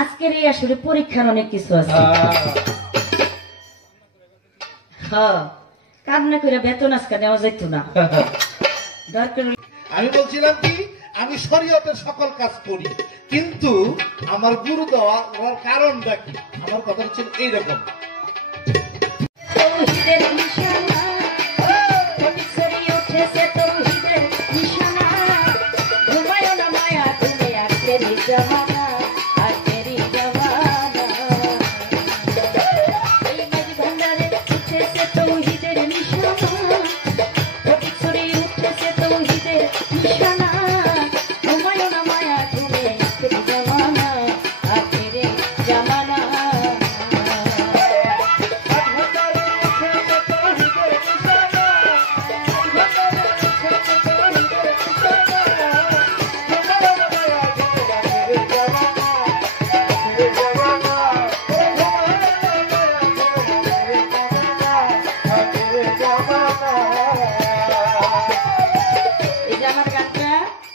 আজকের এই আসলে পরীক্ষার অনেক কিছু আছে। হ্যাঁ, কান্না করে বেতন আজকে নেওয়া যেত না। দরকার আমি বলছিলাম কি, আমি শরীয়তের সকল কাজ করি, কিন্তু আমার গুরু দেওয়ার কারণটা কি? আমার কথা হচ্ছে এইরকম,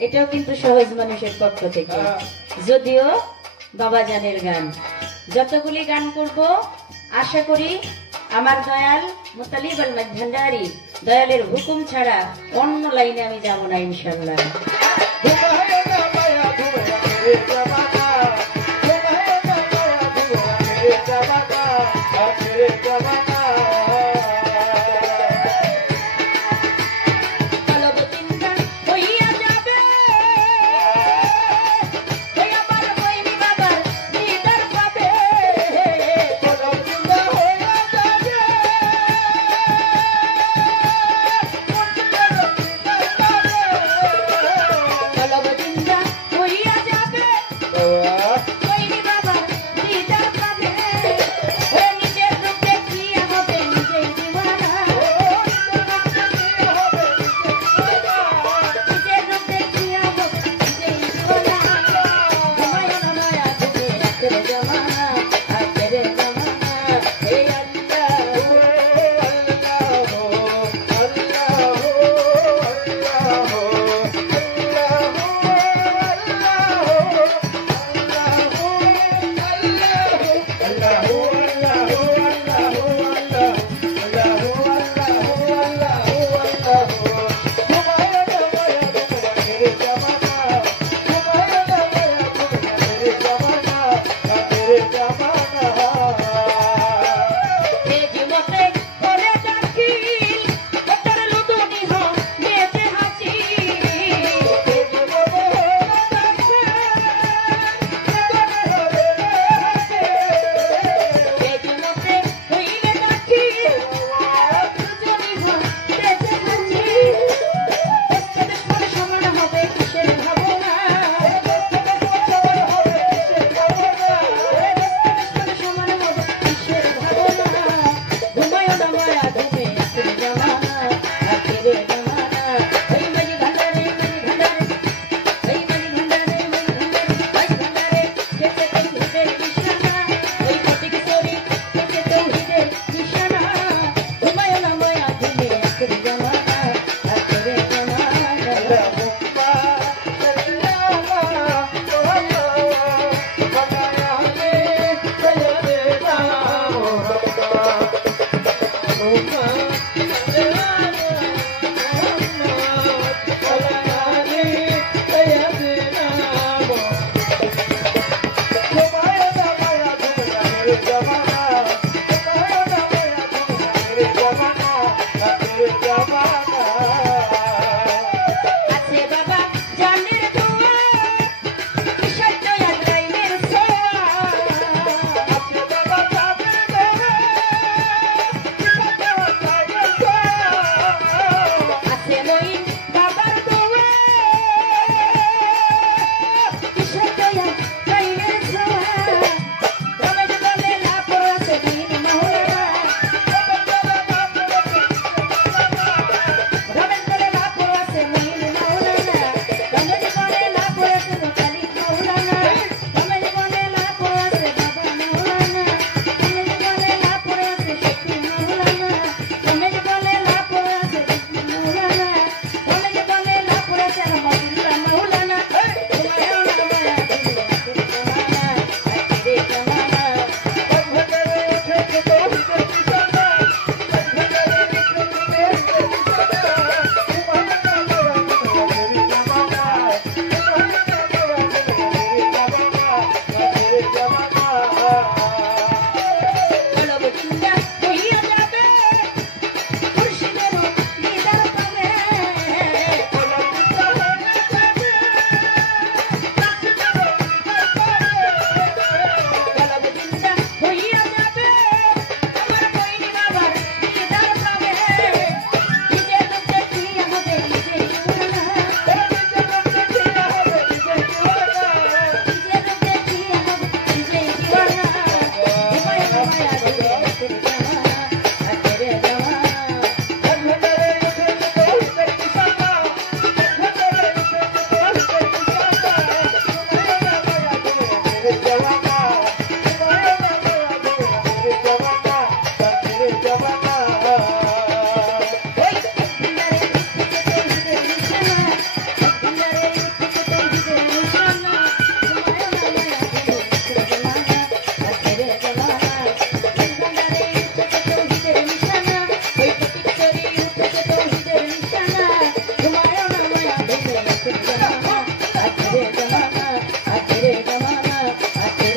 এটাও কিন্তু সহজ মানুষের পক্ষ থেকে, যদিও বাবাজানের গান। যতগুলি গান করব আশা করি আমার দয়াল মুতালিব আল ভান্ডারী দয়ালের হুকুম ছাড়া অন্য লাইনে আমি যাব না ইনশাআল্লাহ।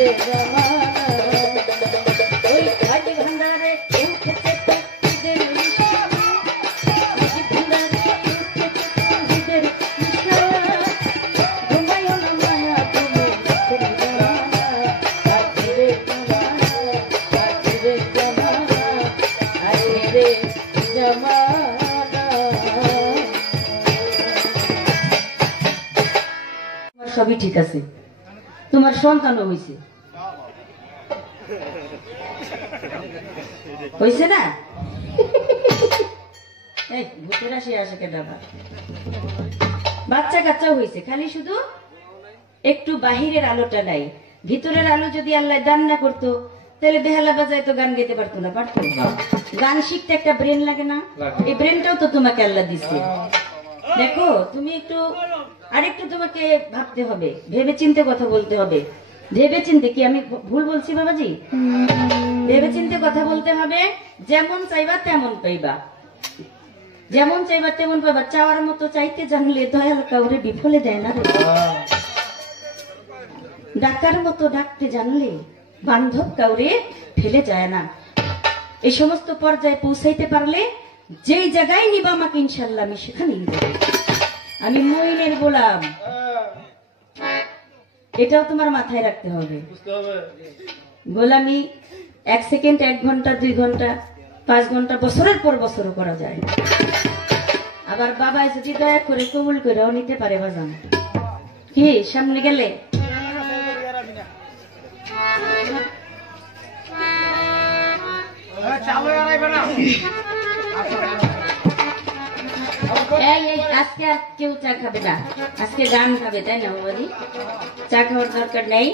রে জমানা ওই ঘাট ভান্ডারে উঠেছে ঈদের নিশান ঘাট ভান্ডারে উঠেছে ঈদের নিশান ঘুমায়ো না মায়া তুমি রে জমানা আছে রে জমানা আছে রে জমানা সবই ঠিক আছে তোমার সন্তানও হয়েছে হয়েছে না এই ভূতের আসে আসে কেন বাচ্চা কাচ্চাও হয়েছে খালি শুধু একটু বাহিরের আলোটা নাই ভিতরের আলো যদি আল্লাহ দান না করতো তাহলে বেহালা বাজায় তো গান গাইতে পারতো না পারতো গান শিখতে একটা ব্রেন লাগে না এই ব্রেনটাও তো তোমাকে আল্লাহ দিচ্ছে দেখো তুমি একটু আরেকটু তোমাকে ভাবতে হবে ভেবে চিন্তে কথা বলতে হবে ভেবে চিন্তে কি আমি ভুল বলছি বাবাজি ভেবে চিন্তে কথা বলতে হবে যেমন চাইবা তেমন পাইবা যেমন চাইবা তেমন পাইবা চাওয়ার মতো চাইতে জানলে দয়াল কাউরে বিফলে দেয় না রে ডাকার মতো ডাকতে জানলে বান্ধব কাউরে ফেলে যায় না এই সমস্ত পর্যায়ে পৌঁছাইতে পারলে যেই জায়গায় নিবা আমাকে ইনশাল্লাহ আমি সেখানেই নিব আমি মইনের গোলাম এটাও তোমার মাথায় রাখতে হবে গোলামি 1 সেকেন্ড 1 ঘন্টা 2 ঘন্টা 5 ঘন্টা বছরের পর বছরও করা যায় আবার বাবা যদি দয়া করে কবুল করেও নিতে পারে বাজান কি সামনে গেলে আজকে আর কেউ চা খাবে না আজকে গান খাবে তাই না বাবাজি চা খাওয়ার দরকার নেই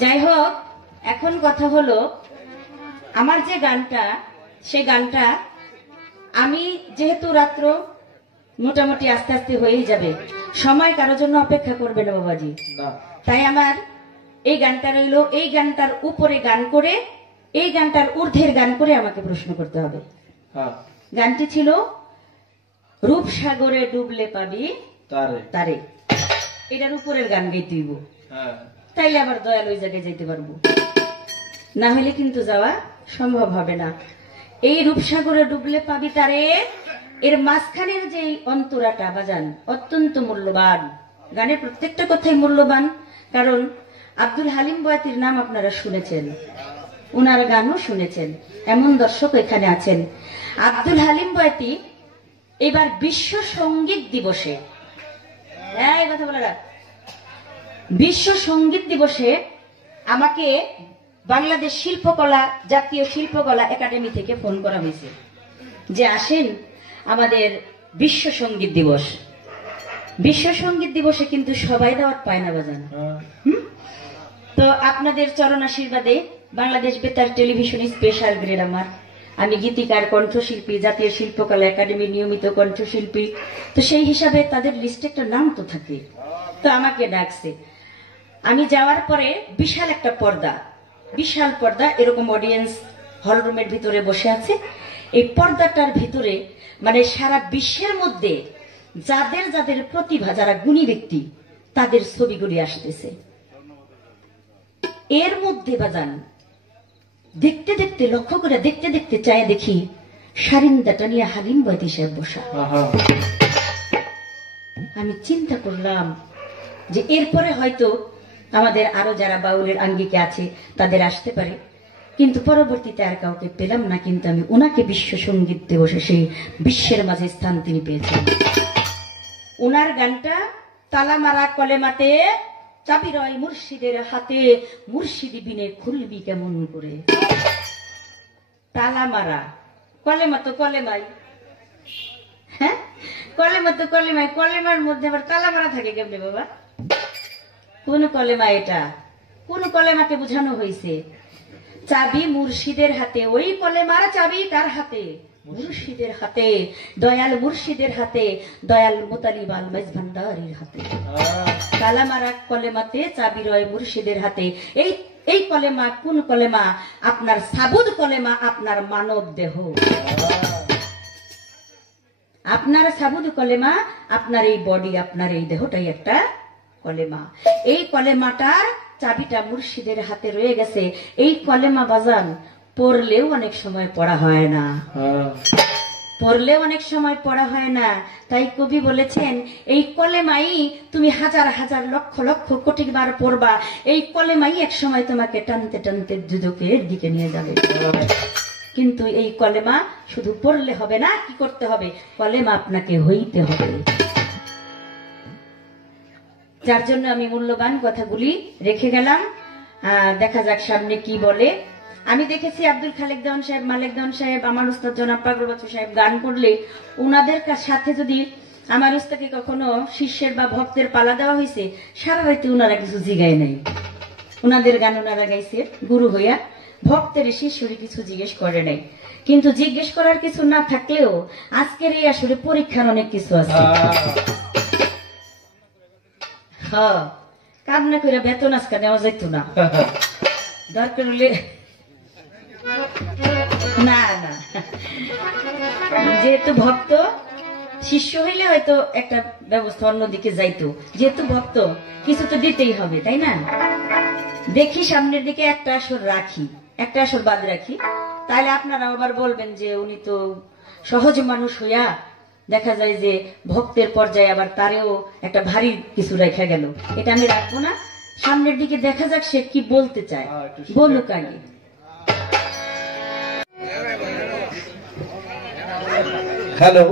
যাই হোক এখন কথা হলো আমার যে গানটা সেই গানটা আমি যেহেতু রাত্র মোটামুটি আস্তে আস্তে হয়েই যাবে সময় কারোর জন্য অপেক্ষা করবে না বাবাজি তাই আমার এই গানটা রইলো এই গানটার উপরে গান করে এই গানটার ঊর্ধ্বের গান করে আমাকে প্রশ্ন করতে হবে গানটি ছিল রূপসাগরে ডুবলে পাবি তারে এটার উপরের গান গাইতে হইব তাইলে আবার দয়াল ওই জায়গায় যাইতে পারবো না হলে কিন্তু যাওয়া সম্ভব হবে না এই রূপসাগরে ডুবলে পাবি তারে এর মাঝখানের যে অন্তরাটা বাজান অত্যন্ত মূল্যবান গানের প্রত্যেকটা কথাই মূল্যবান কারণ আব্দুল হালিম বয়াতির নাম আপনারা শুনেছেন উনার গানও শুনেছেন এমন দর্শক এখানে আছেন আব্দুল হালিম বয়াতি এবার বিশ্ব সঙ্গীত দিবসে এই কথা বলা বিশ্ব সঙ্গীত দিবসে আমাকে বাংলাদেশ শিল্পকলা জাতীয় শিল্পকলা একাডেমি থেকে ফোন করা হয়েছে যে আসেন আমাদের বিশ্ব সঙ্গীত দিবস বিশ্ব সঙ্গীত দিবসে কিন্তু সবাই দাওয়াত পায় না বাজান তো আপনাদের চরণ আশীর্বাদে বাংলাদেশ বেতার টেলিভিশন স্পেশাল গ্রেড আমার আমি গীতিকার কণ্ঠশিল্পী জাতীয় শিল্পকলা একাডেমির নিয়মিত কণ্ঠশিল্পী তো সেই হিসাবে তাদের লিস্টে একটা নাম তো থাকে তো আমাকে ডাকছে আমি যাওয়ার পরে বিশাল একটা পর্দা বিশাল পর্দা এরকম অডিয়েন্স হলরুমের ভিতরে বসে আছে এই পর্দাটার ভিতরে মানে সারা বিশ্বের মধ্যে যাদের যাদের প্রতিভা যারা গুণী ব্যক্তি তাদের ছবিগুলি আসতেছে এর মধ্যে বাজান দেখতে দেখতে লক্ষ্য করে দেখতে দেখতে চায় দেখি সারিন্দাটা নিয়ে হালিম বয়াতি সাহেব বসা আমি চিন্তা করলাম যে এরপরে হয়তো আমাদের আরো যারা বাউলের আঙ্গিকে আছে তাদের আসতে পারে কিন্তু পরবর্তীতে আর কাউকে পেলাম না কিন্তু আমি ওনাকে বিশ্ব সঙ্গীত দিবসে সেই বিশ্বের মাঝে স্থান তিনি পেয়েছেন ওনার গানটা তালা মারা কলেমাতে চাবি রয় মুর্শিদের হাতে মুর্শিদি বিনে খুলবি কেমন করে তালা মারা কলেমা তো কলেমাই হ্যাঁ কলেমা তো কলেমাই কলেমার মধ্যে আবার তালা মারা থাকে কেমনে বাবা কোন কলেমা এটা কোন কলেমাকে বোঝানো হয়েছে চাবি মুর্শিদের হাতে ওই কলেমার চাবি কার হাতে মুর্শিদের হাতে দয়াল মুর্শিদের হাতে দয়াল মুতালিব আল মাইজ ভান্ডারীর হাতে তালা মারা কলেমাতে চাবি রয় মুর্শিদের হাতে এই এই কলেমা কোন কলেমা আপনার সাবুদ কলেমা আপনার মানব দেহ আপনার সাবুদ কলেমা আপনার এই বডি আপনার এই দেহটাই একটা কলেমা এই কলেমাটার চাবিটা মুর্শিদের হাতে রয়ে গেছে। এই কলেমা বাজান পড়লেও অনেক সময় পড়া হয় না, পড়লেও অনেক সময় পড়া হয় না। তাই কবি বলেছেন, এই কলেমাই তুমি হাজার হাজার লক্ষ লক্ষ কোটি বার পড়বা, এই কলেমাই এক সময় তোমাকে টানতে টানতে দুদকের দিকে নিয়ে যাবে। কিন্তু এই কলেমা শুধু পড়লে হবে না, কি করতে হবে? কলেমা আপনাকে হইতে হবে। যার জন্য আমি মূল্যবান কথাগুলি রেখে গেলাম। দেখা যাক সামনে কি বলে। আমি দেখেছি আব্দুল খালেক দেওয়ান সাহেব, মালেক দেওয়ান সাহেব, আমার উস্তাদ জনাব পাগল বাচ্চু সাহেব গান করলে ওনাদের সাথে যদি আমার উস্তাদকে কখনো শিষ্যের বা ভক্তের পালা দেওয়া হয়েছে, সারা রাতে ওনারা কিছু জিগায় নাই। ওনাদের গান ওনারা গাইছে গুরু হইয়া, ভক্তের শিষ্যরে কিছু জিজ্ঞেস করে নাই। কিন্তু জিজ্ঞেস করার কিছু না থাকলেও আজকের এই আসলে পরীক্ষার অনেক কিছু আছে। হ্যাঁ, কান্না করে বেতন আজকে নেওয়া যাইতো না, দরকার হলে না না, যেহেতু ভক্ত শিষ্য হইলে হয়তো একটা ব্যবস্থা অন্যদিকে যাইতো, যেহেতু ভক্ত কিছু তো দিতেই হবে, তাই না? দেখি সামনের দিকে একটা আসর রাখি, একটা আসর বাদ রাখি, তাহলে আপনারা আবার বলবেন যে উনি তো সহজ মানুষ হইয়া দেখা যায় যে ভক্তের পর্যায়ে আবার তারেও একটা ভারী কিছু রেখা গেল। এটা আমি রাখবো না, সামনের দিকে দেখা যাক সে কি বলতে চায়, বলুক আগে। হ্যালো,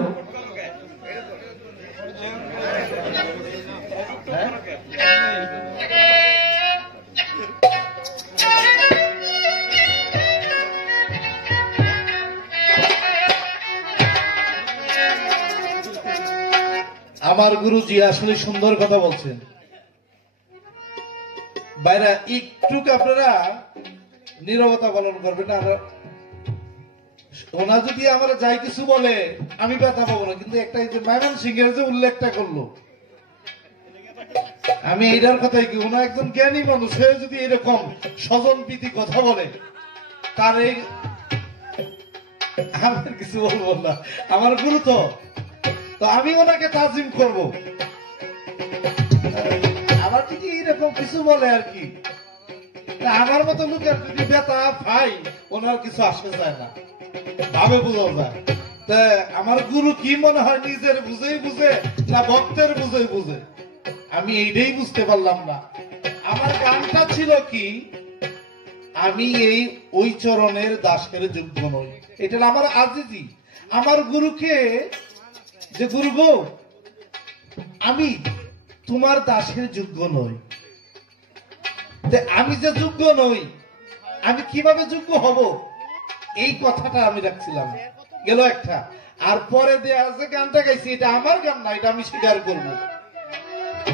আমার গুরুজি আসলে সুন্দর কথা বলছেন। বাইরা একটু আপনারা নীরবতা পালন করবেন। আর ওনা যদি আমরা যাই কিছু বলে আমি ব্যথা পাবো না, কিন্তু একটা যে ময়মন সিং এর যে উল্লেখটা করলো, আমি এইটার কথাই কি, ওনা একজন জ্ঞানী মানুষ হয়ে যদি এরকম স্বজন প্রীতি কথা বলে, তার এই আমার কিছু বলবো না, আমার গুরু তো আমি ওনাকে তাজিম করব। আমার যদি এরকম কিছু বলে আর কি, আমার মতো লোকের যদি ব্যথা পাই, ওনার কিছু আসে যায় না, ভাবে বোঝা যায়। তা আমার গুরু কি মনে হয়, নিজের বুঝেই বুঝে না ভক্তের বুঝেই বুঝে, আমি এইটাই বুঝতে পারলাম না। আমার গানটা ছিল কি, আমি এই ওই চরণের দাসের যোগ্য নই। এটা আমার আজিজি, আমার গুরুকে যে গুরু গো, আমি তোমার দাসের যোগ্য নই। আমি যে যোগ্য নই, আমি কিভাবে যোগ্য হব, এই কথাটা আমি রাখছিলাম। গেল একটা। আর পরে দেয়া যে গানটা গাইছি, এটা আমার গান না, এটা আমি স্বীকার করব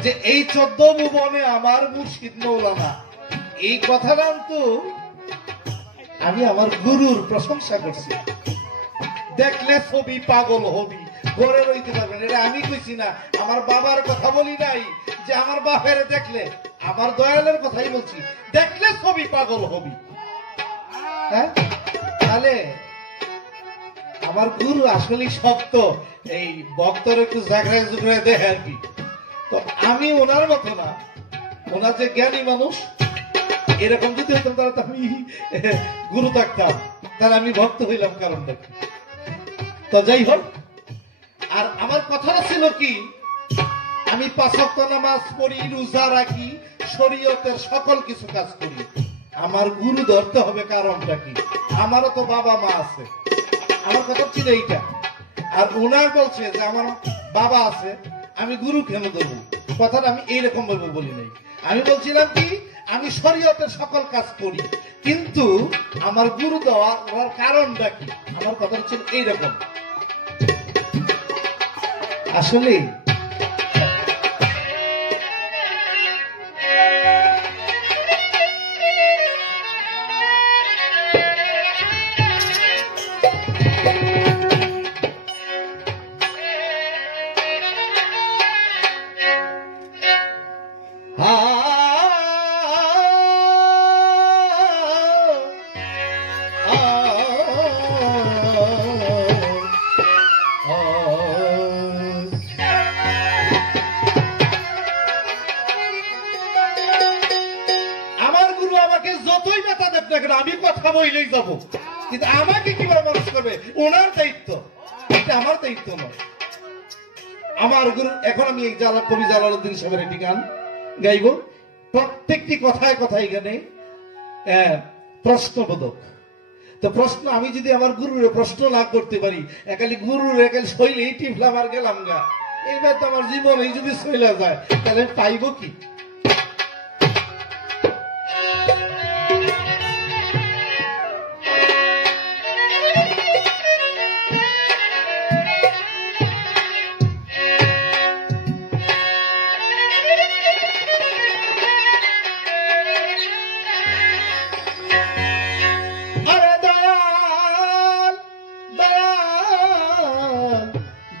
যে এই 14 ভুবনে আমার মুর্শিদ মৌলানা, এই কথাটা তো আমি আমার গুরুর প্রশংসা করছি। দেখলে ছবি পাগল হবি, ঘরে রইতে পারবেন, এটা আমি কইছি না, আমার বাবার কথা বলি নাই যে আমার বাপের দেখলে, আমার দয়ালের কথাই বলছি, দেখলে ছবি পাগল হবি। হ্যাঁ, তাহলে আমার গুরু আসলে শক্ত, এই ভক্তর একটু জাগরায় জুগরায় দেখে আর কি। তো আমি ওনার মতো না, ওনার যে জ্ঞানী মানুষ, এরকম যদি হইতাম তাহলে তো আমি গুরু থাকতাম, তাহলে আমি ভক্ত হইলাম কারণটা কি। তো যাই হোক, আর আমার কথাটা ছিল কি, আমি 5 ওয়াক্ত নামাজ পড়ি, রোজা রাখি, শরীয়তের সকল কিছু কাজ করি। আমার গুরু ধরতে হবে কারণটা কি, আমারও তো বাবা মা আছে, আমার কথা ছিল এইটা। আর ওনার বলছে যে আমার বাবা আছে, আমি গুরু কেন ধরবো, কথাটা আমি এইরকম ভাবে বলি নাই। আমি বলছিলাম কি, আমি শরীয়তের সকল কাজ করি, কিন্তু আমার গুরু দেওয়ার কারণটা কি, আমার কথা ছিল এইরকম। আসলে আমাকে যতই ব্যথা দেব না কেন আমি কথা বললেই যাবো, কিন্তু আমাকে কিভাবে মানুষ করবে ওনার দায়িত্ব, এটা আমার দায়িত্ব নয়। আমার গুরু, এখন আমি এই কবি জালালউদ্দিন সাহেবের একটি গান গাইব, প্রত্যেকটি কথায় কথায় এখানে প্রশ্নবোধক। তো প্রশ্ন আমি যদি আমার গুরুরে প্রশ্ন না করতে পারি, একালি গুরুর একালি শৈলে এই টিপলাম আর গেলাম গা, এবার তো আমার জীবন এই যদি চলে যায় তাহলে পাইব কি?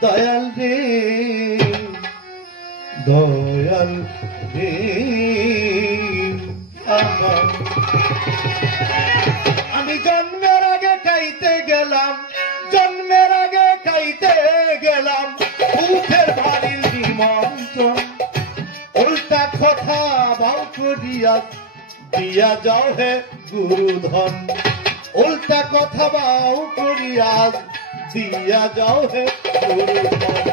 দয়াল রে দয়াল রে আমি জন্মের আগে খাইতে গেলাম, জন্মের আগে খাইতে গেলাম উঠের বাড়ির নিমন্ত্রণ, উল্টা কথা বাউ করিয়া দিয়া যাও হে গুরুধন, উল্টা কথা বাউ করিয়া দিয়া যাও হে গুরুধন।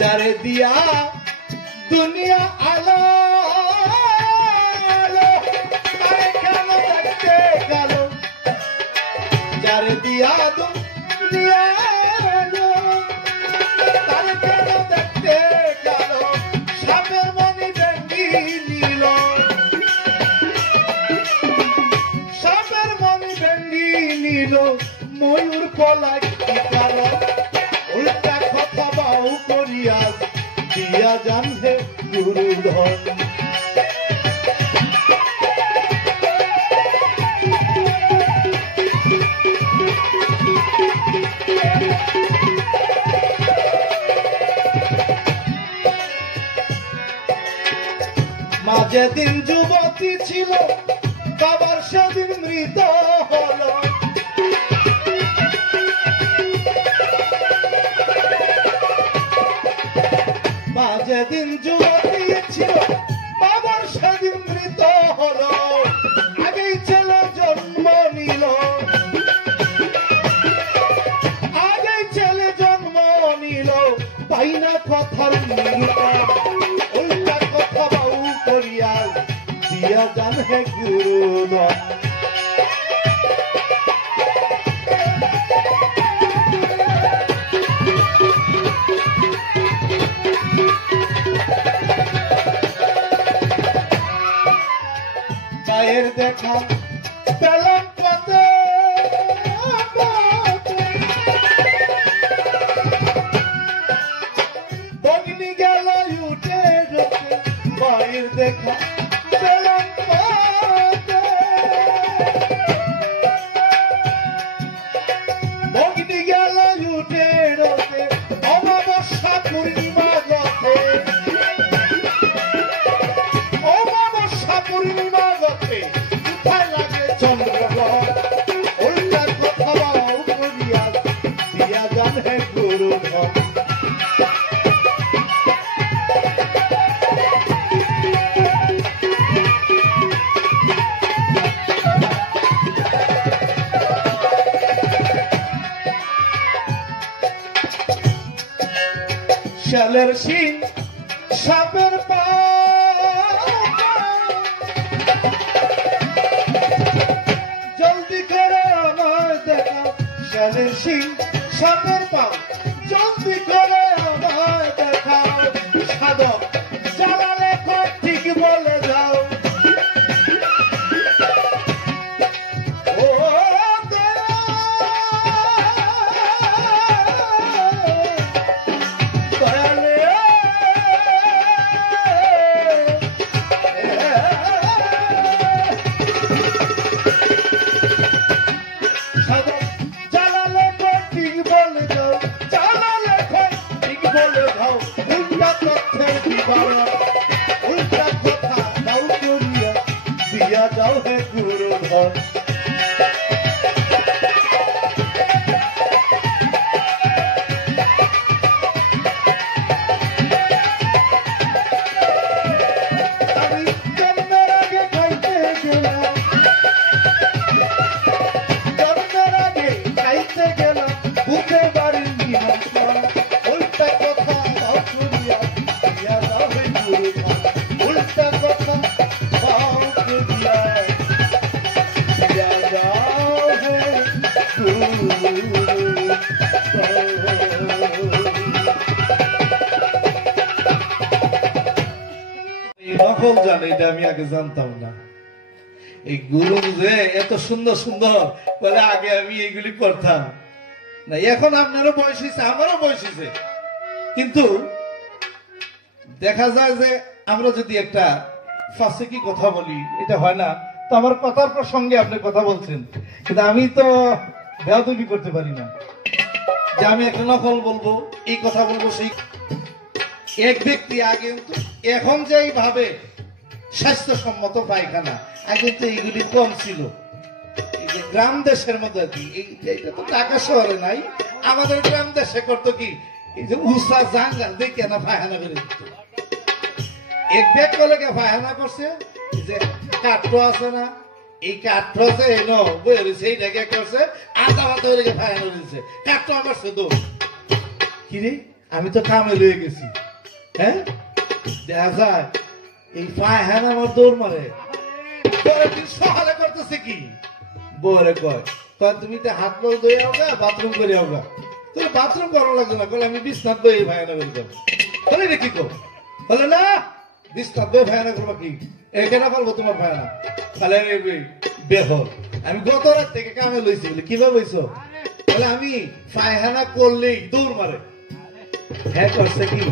যারে দিয়া দুনিয়া আলো তারে কেন দেখতে গেল, যারে দিয়া দুনিয়া আলো তারে কেন দেখতে গেল, সাপের মনি ভেঙ্গি নিল, সাপের মনি ভেঙ্গি নিল, ময়ূর পলায় কি কারণ, উল্টা কথা বাউ করিয়া দিয়া যান হে গুরুধন। মা যেদিন যুবতী ছিল বাবার সেদিন মৃত হলো, মা যেদিন যুবতী ছিল বাবার সেদিন মৃত হলো, আগেই ছেলে জন্ম নিল, আগেই ছেলে জন্ম নিল, পাই না কথার উল্টা কথা বাউ করিয়া দিয়া যান হে গুরুধন। মায়ের দেখা পেলাম পথে, বগনি গেল উঠে রোতে, মায়ের দেখা পেলাম পথে, বগনি গেল উঠে রোতে, অমাবস্যা পূর্ণিমা গতে, অমাবস্যা পূর্ণিমা গতে কোথায় লাগে চন্দ্রগ্রহণ, উল্টা কথা বাউ করিয়া দিয়া যান হে গুরুধন। শালের সিং সাপের পা, জলদি করে আমার দেখা, শালের সিং সাপের পা, জলদি করে আমার দেখা, সাধক জ্বালালে ঠিক বলে যাও, ও নকল জানে, এটা আমি আগে জানতাম না। এই গুরু যে এত সুন্দর সুন্দর বলে, আগে আমি এইগুলি করতাম না। এখন আপনারও বয়স হয়েছে, আমারও বয়স হয়েছে, কিন্তু দেখা যায় যে আমরা যদি একটা ফাঁসিকি কথা বলি, এটা হয় না। তো আমার কথার প্রসঙ্গে আপনি কথা বলছেন, কিন্তু আমি তো বেয়াদবি করতে পারি না যে আমি একটা নকল বলবো, এই কথা বলবো। সেই এক ব্যক্তি আগে এখন যে এইভাবে স্বাস্থ্যসম্মত পায়খানা, আগে তো এইগুলি কম ছিল। এই যে গ্রাম দেশের মধ্যে কি এইটা তো ঢাকা শহরে নাই, আমাদের গ্রাম দেশে করতো কি, এই যে উষা জাঙ্গাল দেখে না পায়খানা করে দিত। এক ব্যাগ করলে পায়খানা করছে, যে কাঠ আছে না, এই কাঠ আছে সেইটাকে করছে, আধা ভাত হয়ে পায়খানা দিচ্ছে, কাঠ আমার সে দৌড়। কিরে, আমি তো কামে লয়ে গেছি। হ্যাঁ, দেখা যায় এই পায়খানা আমার দৌড় মারে। সকালে করতেছে কি, বউরে কয় তুমি তো হাত মুখ ধুয়ে হোক, বাথরুম করে হোক। তুমি বাথরুম করা লাগবে না, বলে আমি বিছনাথ বই পায়খানা করে দেবো। বলে রে কি কর, বলে না বিছনাথ বই পায়খানা করবো কি, এখানে পারবো তোমার পায়খানা। তাহলে বেহল আমি গত রাত থেকে কামে লইছি। বলে কিভাবে হইছো, বলে আমি পায়খানা করলেই দৌড় মারে। হ্যাঁ করছে কি,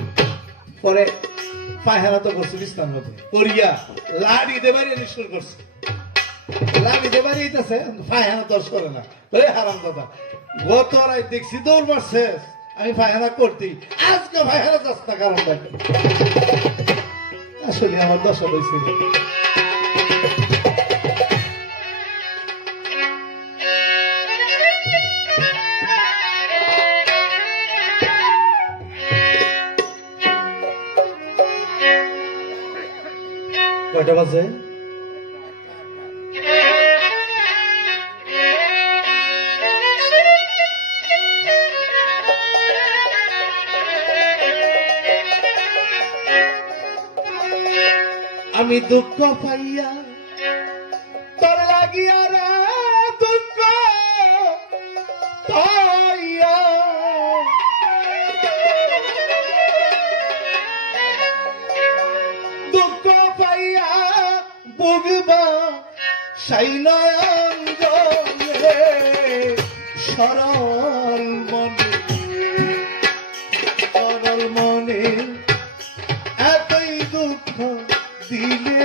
পরে পায়খানা তো করছে বিছনার মধ্যে করিয়া লাড়ি দেবারি শুরু করছে। লাড়ি দেবারি হইতেছে, পায়খানা দর্শ করে না। বলে হারাম দাদা, গত রাত দেখছি দৌড় মারছে, আমি পায়খানা করতেই, আজকে পায়খানা যাস না। কারণ আসলে আমার দশা হয়েছিল। কয়টা বাজে? আমি দুঃখ পাইয়া তোর লাগিয়া রে, দুঃখ পাইয়া দুঃখ পাইয়া বুগবা সাই নয়ন জলে, সরল মনে সরল মনে এতই দুঃখ দিলে।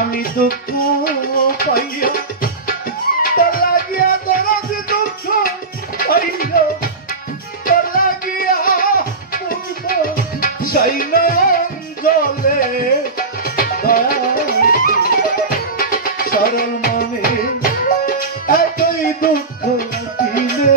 আমি দুঃখ পাইয়া তোর লাগিয়া, দরদ দুঃখ পাইয়া তোর লাগিয়া, সাই নয়ন জলে, সরল মনে এতই দুঃখ দিলে।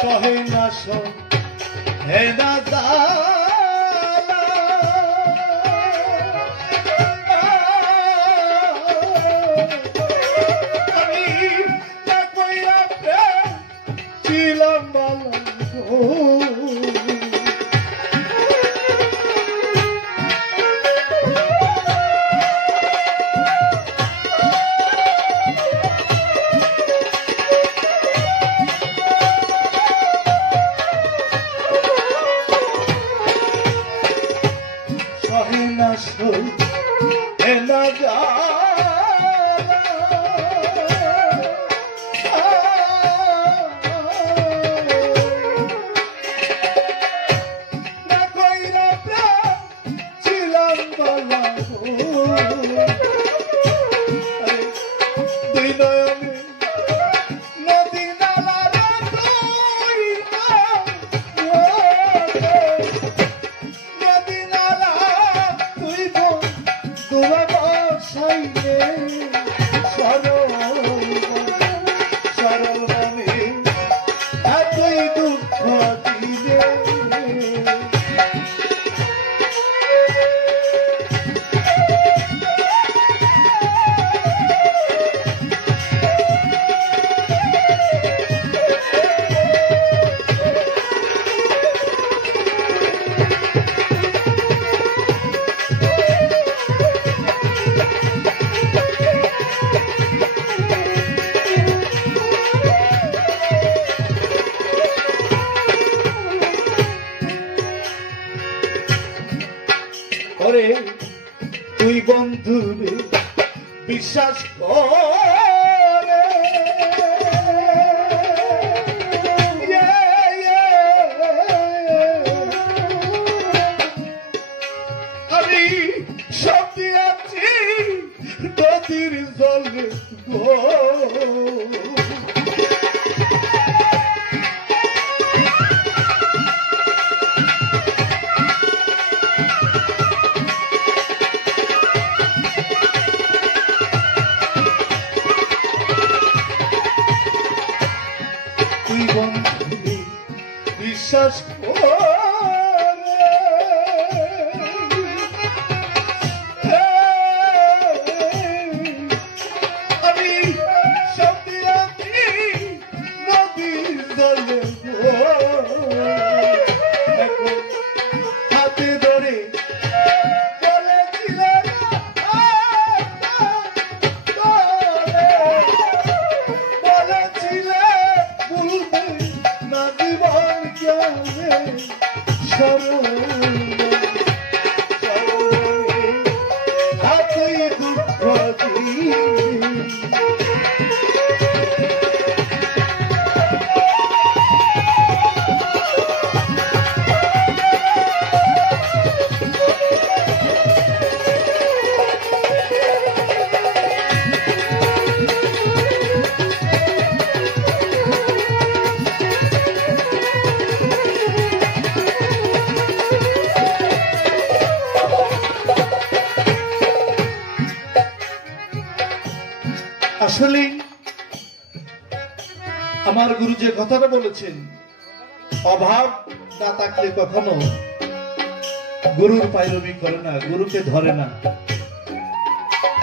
সহে না সহে না জ্বালা। আমি না কইরা প্রেম ছিলাম বালা গো। তুই বন্ধুরে বিশ্বাস করে আমি সব দিয়েছি নদীর জলে গো। বিশ্বাস আমি সব নদীর জলে হাতে ধরে আসলে আমার গুরু যে কথাটা বলেছেন, অভাব না থাকলে কখনো গুরুর পায়রবি করে না, গুরুকে ধরে না।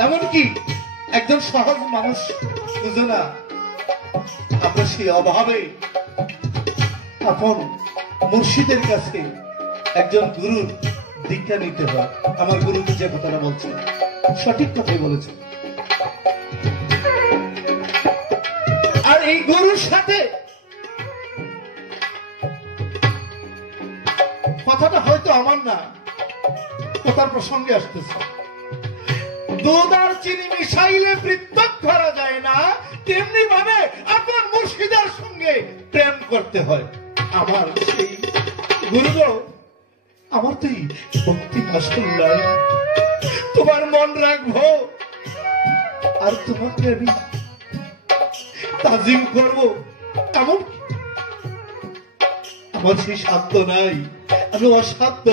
এমনকি একজন সহজ মানুষ বুঝে না, আমরা সেই অভাবে আপন মুর্শিদের কাছে একজন গুরুর দীক্ষা নিতে হয়। আমার গুরুকে যে কথাটা বলছেন সঠিক কথাই বলেছেন। আর এই গুরুর সাথে কথাটা হয়তো আমার না, কথার প্রসঙ্গে আসতেছে। দুধ আর চিনি মিশাইলে পৃথক করা যায় না, তেমনি ভাবে আপনার মুর্শিদের সঙ্গে প্রেম করতে হয়। আমার সেই গুরুদেব, আমার তো ভক্তি আসল নাই, তোমার মন রাখবো আর তোমাকে আমি তাজিম করবো, এমন আমার সেই সাধ্য নাই, আমি অসাধ্য।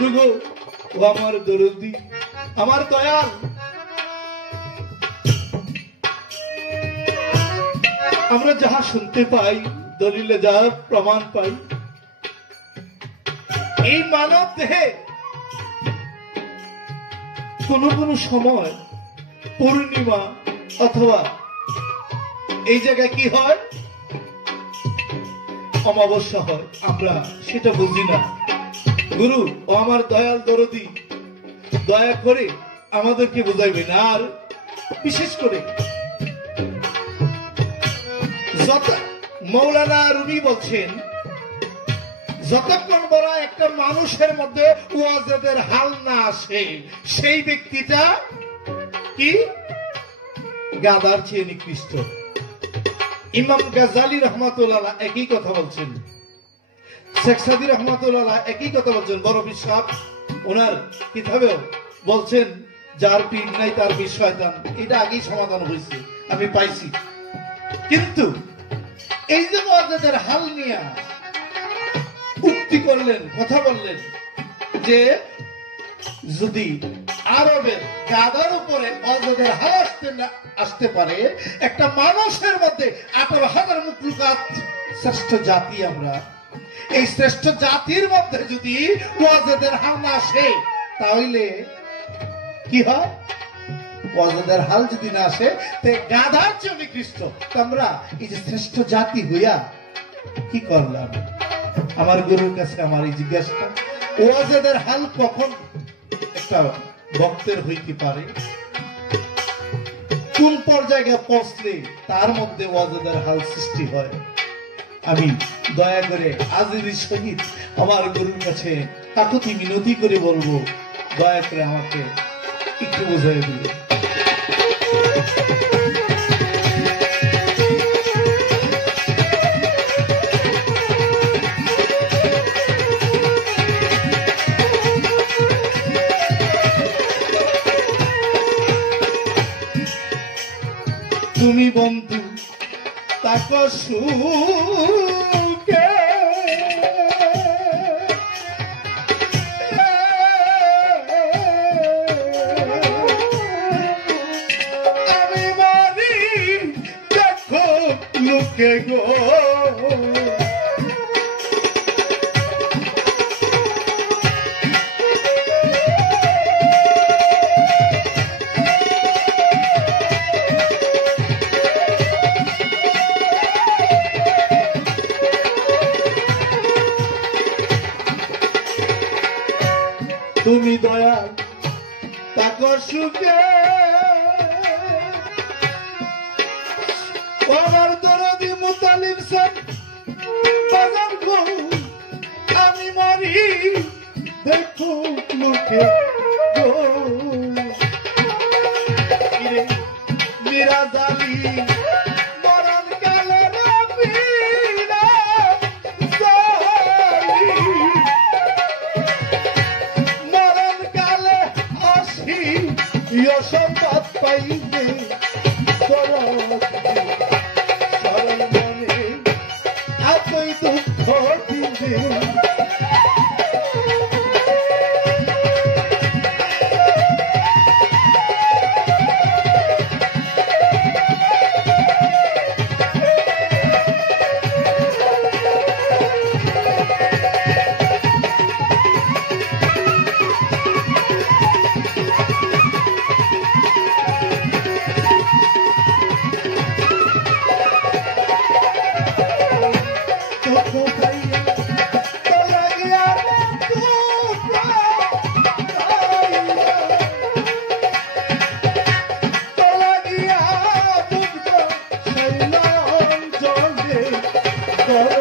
গুরু গো, ও আমার দরদি, আমার দয়াল, আমরা যাহা শুনতে পাই, দলিলে যা প্রমাণ পাই, এই মানব দেহে কোন কোন সময় পূর্ণিমা অথবা এই জায়গায় কি হয়, অমাবস্যা হয়, আমরা সেটা বুঝি না। গুরু ও আমার দয়াল দরদি, দয়া করে আমাদেরকে বুঝাইবেন। আর বিশেষ করে মৌলানা রুমি বলছেন, যতক্ষণ বড় একটা মানুষের মধ্যে ওয়াজেদের হাল না আসে, সেই ব্যক্তিটা কি গাদার চেয়ে নিকৃষ্ট। ইমাম গাজালি রহমাতুল্লাহ একই কথা বলছেন, শেখ সাদি রহমাতুল্লাহ একই কথা বলছেন, বড় বিশ্বাস ওনার কিতাবেও বলছেন, যার পীর নাই তার পীর শয়তান। এটা আগেই সমাধান হয়েছে, আমি পাইছি। কিন্তু এই যে ওয়াজেদের হাল নিয়ে উক্তি করলেন, কথা বললেন যে যদি আরবের গাদার উপরে ওয়াজেদের হাল আসতে পারে, একটা মানুষের মধ্যে 18,000 মুখলুকাত শ্রেষ্ঠ জাতি আমরা, এই শ্রেষ্ঠ জাতির মধ্যে যদি ওয়াজেদের হাল না আসে, তাহলে কি হয়? ওয়াজেদের হাল যদি না আসে, তে গাধার চেয়ে নিকৃষ্ট। আমরা এই যে শ্রেষ্ঠ জাতি হইয়া কি করলাম? আমার গুরুর কাছে আমার এই জিজ্ঞাসা, ওয়াজেদের হাল কখন একটা ভক্তের হইতে পারে? কোন পর্যায়ে পৌঁছলে তার মধ্যে ওয়াজেদের হাল সৃষ্টি হয়? আমি দয়া করে আজের সহিত আমার গুরুর কাছে কাকুতি মিনতি করে বলবো, দয়া করে আমাকে একটু বোঝাই দিল। তুমি বন্ধু তাক সুখে, আমি মারি দেখো লোকে গো, তুমি দয়াল তাক সুখে, আমার দরদি মুতালিব সাহেব বাজার গো, আমি মারি দেখো লোকে গো, মীরা জালি মরণ কালে নবীরা সম্পদ পাইবে শরণ মনে এতই দুঃখ দিবে। Oh